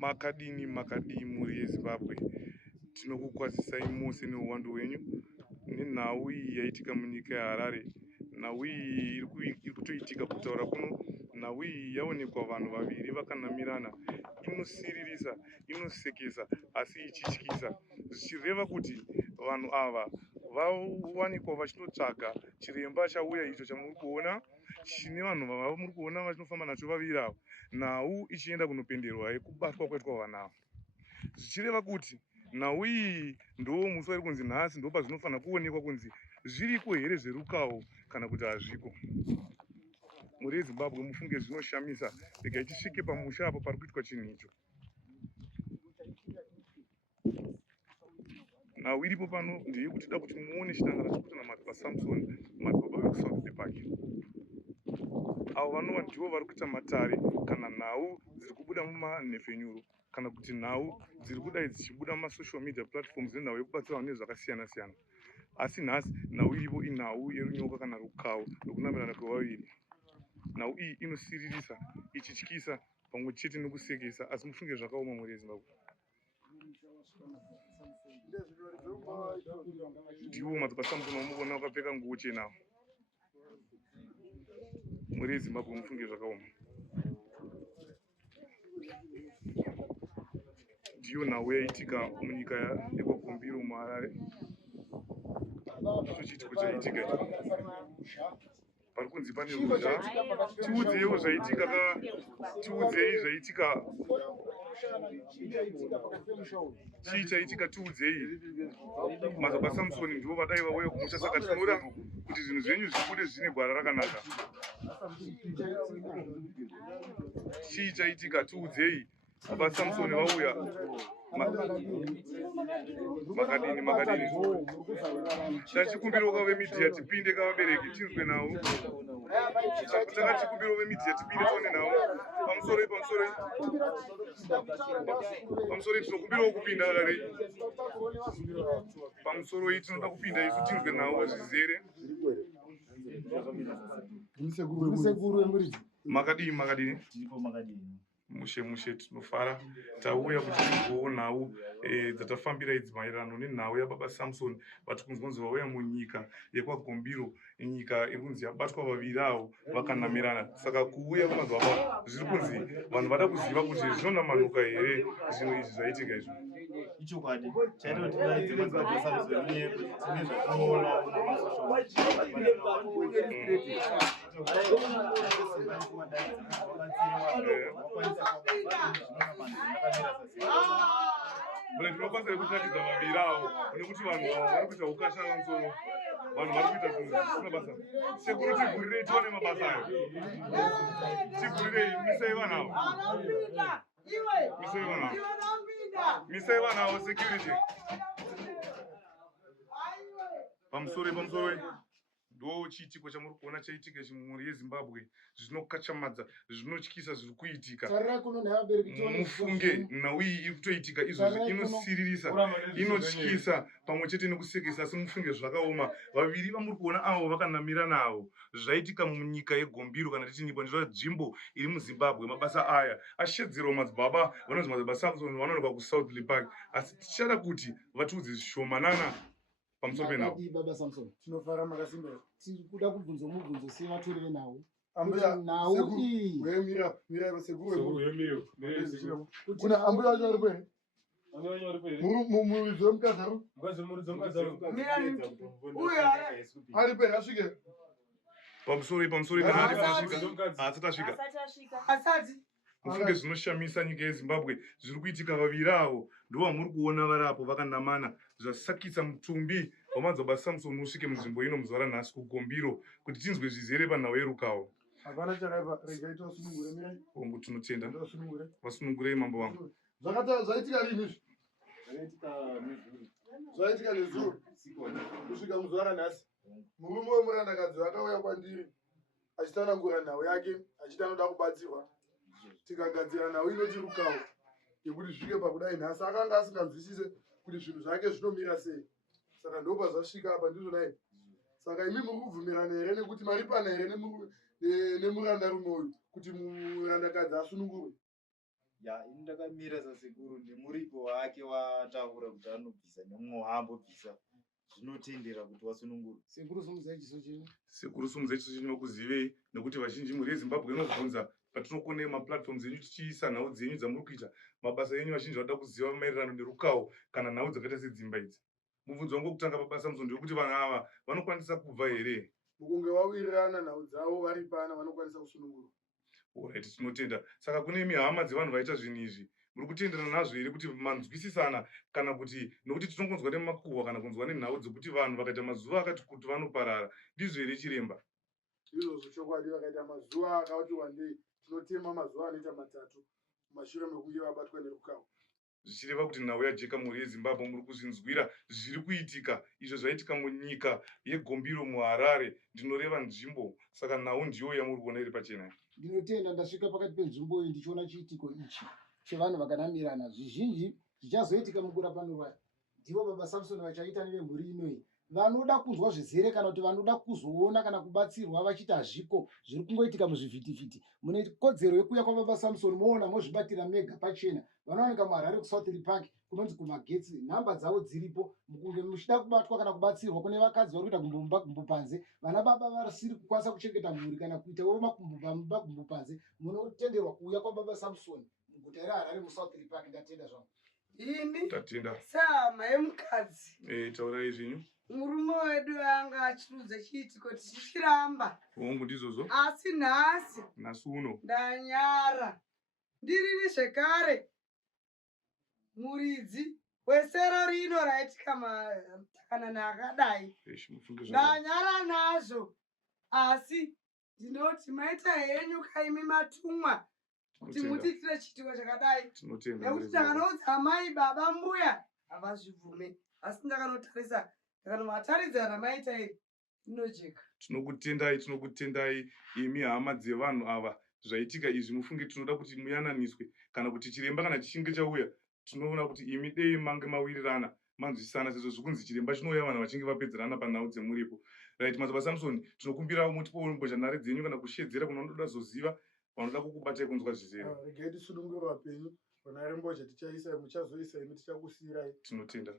makadini mhuri yeZimbabwe, tinokukwazisai mose neuwandu hwenyu nenhau iyi yaitika munyika yeHarare. Nhau iyi iri kutoitika kutaura kuno. Nhau iyi yaonekwa vanhu vaviri vakanamirana. Inosiririsa, inosekesa, asi ichityisa, zvichireva kuti vanhu ava vawanikwa vachinotsvaga chiremba chauya icho chamuri kuona chine vanhu vava muri kuona vachinofamba nacho vaviri ava. Nhau ichienda kunopenderwa yekubatwa kwaitwa vanhu ava, zvichireva kuti nhau iyi ndo musi vari kunzi nhasi ndo pazvinofanira kuonekwa kunzi zviriko here zverukawo kana kuti hazviko. Mhuri yeZimbabwe, mufunge zvinoshamisa. Regai tisvike pamusha apo pari kuitwa chinhu icho. Nhau iripo pano ndeyekuti da kuti muone chitangara chekuti namadzibaba Samson, madzibaba vekuSouth Park. Avo vanova ndivo vari kuita matare kana nhau dziri kubuda mumanhefenyuro kana kuti nhau dziri kudai dzichibuda mumasocial media platforms nenhau yekubatsira vanhu nezvakasiyana siyana. Asi nhasi nhau iripo inhau yerunyoka kana rukawo rwekunamirana kwevaviri. Nhau iyi inosiririsa, ichityisa pamwe chete nekusekesa, asi mufunge zvakaoma mhuri yeZimbabwe. Ndiwo madzibaba Samson wamuona wakapfeka nguo chena. Mhuri yeZimbabwe, mufunge zvakaoma. Ndiyo nhau yaitika munyika yekwaGombiro muHarare. Icho chiitiko chaitika pari kunzi pane ruzha. Tiudzewo zvaitika, tiudzei zvaitika. Chii chaitika? Tiudzei. Madzibaba Samson ndivo vadai vauya kumusha, saka tinoda kuti zvinhu zvenyu zvibude zvine gwara rakanaka. Chii chaitika? Tiudzei. Baba Samson vauya. Makadini. Tachikumbirawo vemedia tipinde kavabereki tinzwe navo. Takachikumbirawo vemedia tipinde tione navo. Pamusoro tinokumbirawo kupinda Harare. Pamusoro iyi tinoda kupinda isu tinzwe navo zvizere. Makadini. Mushe tinofara tauya kuti tigowo nhau dzatafambira idzi maererano nenhau yababa Samson vari kunzi vauya munyika yekwaGombiro, nyika iri kunzi yabatwa vaviri avo vakanamirana. Saka kuuya kwamadzibaba zviri kunzi vanhu vada kuziva kuti zvinonamanuka here zvinhu izvi zvaitika izvo. Ichokwadi chaita kuti tidaidze madzibaba Samson kuti tine zvatinoona Tinokwanisa kutiratidza maviri avo nekuti vanhu ava vari kuita ukasha pamusoro. Vanhu vari kuita zvinhu zvisina basa. Sekuru, tivhurirei tione mabasa ayo. Tivhurirei, misei vanhu avo. Misei vanhu avo, security. Pamusoro ndo chiitiko chamuri kuona chaitika mhuri yeZimbabwe. Zvinokachamadza, zvinotyisa zviri kuitika. Mufunge nhau iyi iri kutoitika izvozvi, inosiririsa, inotyisa pamwe chete nekusekesa, asi mufunge zvakaoma. Vaviri vamuri kuona avo vakanamirana avo zvaitika munyika yeGombiro kana titi Nyimbo, ndiro nzvimbo iri muZimbabwe. Mabasa aya ashedzerwa madzibaba vanonzi madzibaba Samson vanoonekwa kuSouth Park, asi tichada kuti vatiudze zvishomanana pamusoro penhau. Baba Samson, tinofara makasimba. Tiri kuda kubvunza mubvunzo sevatori venhau. Nhau iyi mira seguro kuna ambuya wacho ari kwenu muridzo wemukadzi ari peri asvike Pamusoro kana ari asati asvika. Mufunge zvinoshamisa nyika yeZimbabwe zviri kuitika. Vaviri avo ndo vamuri kuona varapo vakanamana, zvasakisa mutumbi wamadzibaba Samson usvike munzvimbo ino muzuva ranhasi kuGombiro kuti tinzwe zvizere panhau yerukawo. hapana chakaipa, regai tosunungure mirai. Hongu, tinotenda. Vasunungurei mambo wangu. Zvaitika rini? Zvaitika nezuro kusvika muzuva ranhasi. Murume wemurandakadzi akauya kwandiri achitsanangura nhau yake achiti anoda kubatsirwa. Tikagadzira nhau inoti rukawo yekuti zvisvike pakudai nhasi. Akanga asinganzwisise kuti zvinhu zvake zvinomira sei. Saka ndo pazvasvika apa ndizvo dai. Saka imi muri kubvumirana here nekuti maripana here nemurandarume uyu kuti murandakadzi asunungurwe? ya ini ndakamira sasekuru nemuripo wake wataura kuti anobvisa nemumwe waambobvisa zvinotendera kuti wasunungura. Sekuru simudza chiso chino. Sekuru simudza chiso chino kuzivei nekuti vazhinji mhuri yeZimbabwe inobvunza patinokone maplatforms enyu tichiisa nhau dzenyu dzamuri kuita mabasa enyu vazhinji vanoda kuziva maererano nerukawo kana nhau dzakaita sedzimba idzi. Mubvunzo wangu wokutanga pabasa muzondo wekuti vanhu ava vanokwanisa kubva here? Mukunge wawirirana nhau dzavo vari pana vanokwanisa kusunungura. Alright, tinotenda. Saka kune imi hama dzevanhu vaita zvinhu izvi muri kutenderana nazvo here kuti manzwisisana kana kuti nokuti tinongonzwa nemakuhwa kana kunzwa nenhau dzekuti vanhu vakaita mazuva akati kuti vanoparara ndizvo here chiremba? Izvozvo chokwadi vakaita mazuva akati wandei tinotema mazuva anoita matatu mushure mekunge vabatwa nerukawo. Zvichireva kuti nhau yajeka mhuri yeZimbabwe muri kuzvinzwira zviri kuitika izvo zvaitika munyika yeGombiro muHarare ndinoreva nzvimbo saka nhau ndiyo yamuri kuona iri pachena. Ndinotenda ndasvika pakati penzvimbo iyi ndichiona chiitiko ichi chevanhu vakanamirana zvizhinji zvichazoitika mukura panorwara ndivo baba Samson vachaita nevemhuri inoyi vanoda kunzwa zvizere kana kuti vanoda kuzoona kana kubatsirwa vachiti hazviko zviri kungoitika muzvivhitivhiti mune kodzero yekuuya kwababa Samson moona mozvibatira mega pachena vanowanika muHarare kuSouthern Park kunonzi kumagetsi nhamba dzavo dziripo mukunge muchida kubatwa kana kubatsirwa kune vakadzi vari kuita gumbo panze vana baba vasiri kukwanisa kuchengeta mhuri kana kuitawo magumbo panze munotenderwa kuuya kwababa Samson muguta reHarare muSouthern Park. Ndatenda zvangu ini Tatenda. sama yemukadzi Taurai zvinyu. murume wedu anga achirudza chiitiko tichiramba Hongu ndizvozvo. asi nhasi Nhasi uno. ndanyara ndirini zvekare muridzi wesero rino raitika matakanana akadai ndanyara nazvo asi ndinoti maita henyu kaimi matumwa kuti mutiitire chiitiko chakadai nekuti ndakanoudza amai baba mbuya havazvibvume asi ndakanotarisa ndakanovataridzira ramaita iri ndinojeka. Tinokutendai imi hama dzevanhu ava zvaitika izvi mufunge tinoda kuti muyananiswe kana kuti chiremba kana chichinge chauya tinoona kuti imi dei mange mawirirana manzwisisana sezvo zvikunzi chiremba chinouya vanhu vachinge vapedzerana panhau dzemuripo. Right, Mazaba Samson tinokumbirawo mutipowo mbozhanhare dzenyu kana kushedzera kunoda zoziva vanoda kukubatai kunzwa zvizere. Regai tisunungure vapenyu vanare mbozha tichaisa muchazoisa imi tichakusiyirai. Tinotenda.